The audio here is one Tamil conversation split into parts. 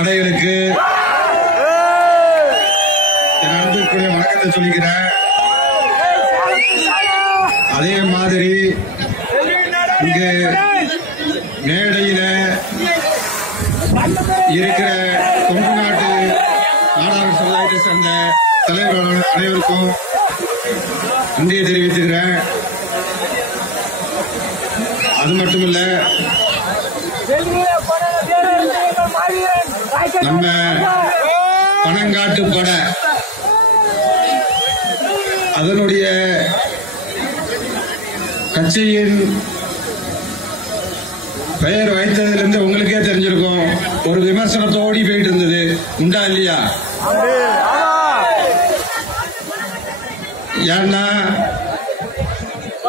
அனைவருக்கு என் அன்புக்குரிய வணக்கத்தை சொல்லிக்கிறேன். அதே மாதிரி இங்கு மேடையில இருக்கிற கொங்கு நாட்டு நாடாளு சமுதாயத்தை சேர்ந்த தலைவர்கள் அனைவருக்கும் நன்றியை தெரிவித்துக்கிறேன். அது மட்டுமில்ல, நம்ம பனங்காட்டு படை அதனுடைய கட்சியின் பெயர் வைத்ததிலிருந்து உங்களுக்கே தெரிஞ்சிருக்கும். ஒரு விமர்சனத்தோடி போயிட்டு இருந்தது, உண்டா இல்லையா? ஏன்னா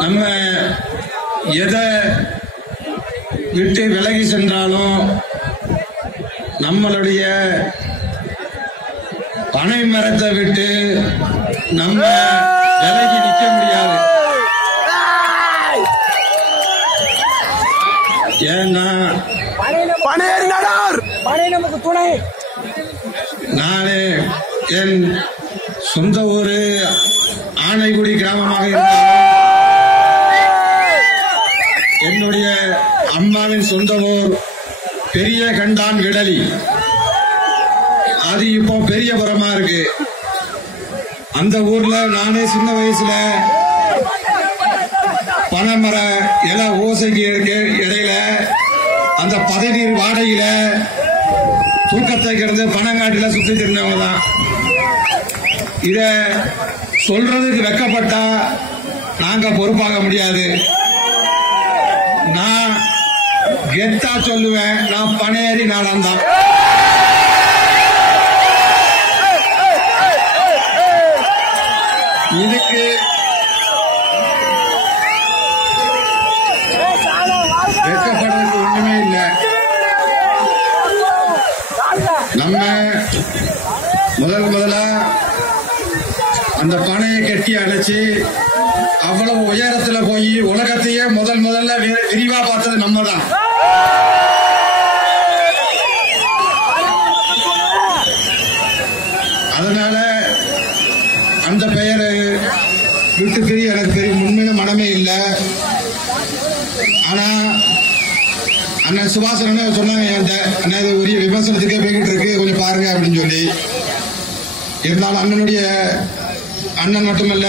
நம்ம எதை விட்டு விலகி சென்றாலும் நம்மளுடைய பனை மரத்தை விட்டு நம்ம விலகி நிற்க முடியாது. ஏன்னா நானே என் சொந்த ஊரு ஆனைக்குடி கிராமமாக இருந்தாலும் என்னுடைய அம்மாவின் சொந்த ஊர் பெரிய கண்டான் விடலி. அது இப்போ பெரியபுரமா இருக்கு. அந்த ஊர்ல நானே சின்ன வயசுல பனைமர இல ஓசைக்கு இடையில அந்த பதநீர் வாடகையில தூக்கத்தை கிடந்து பனங்காட்டில சுத்தி தெரிஞ்சவங்க தான். இத சொல்றதுக்கு வெக்கப்பட்டா நாங்க பொறுப்பாக முடியாது. நான் கெத்தா சொல்லுவேன், நான் பனையேறி நாளாந்தான். இதுக்கு வெட்கப்படுறதுக்கு ஒண்ணுமே இல்லை. நம்ம முதலா அந்த பனையை கட்டி அடைச்சு அவ்வளவு உயரத்துல போய் உலகத்தையே முதல்ல விரிவா பார்த்தது நம்ம தான். அதனால அந்த பெயரை விட்டு பெரிய எனக்கு பெரிய உண்மையான மனமே இல்லை. ஆனா அண்ணன் சுபாஷன் சொன்னாங்க, அண்ணன் இது உரிய விமர்சனத்துக்கே போய்கிட்டு இருக்கு, கொஞ்சம் பாருங்க அப்படின்னு சொல்லி. இருந்தாலும் அண்ணன் மட்டுமல்ல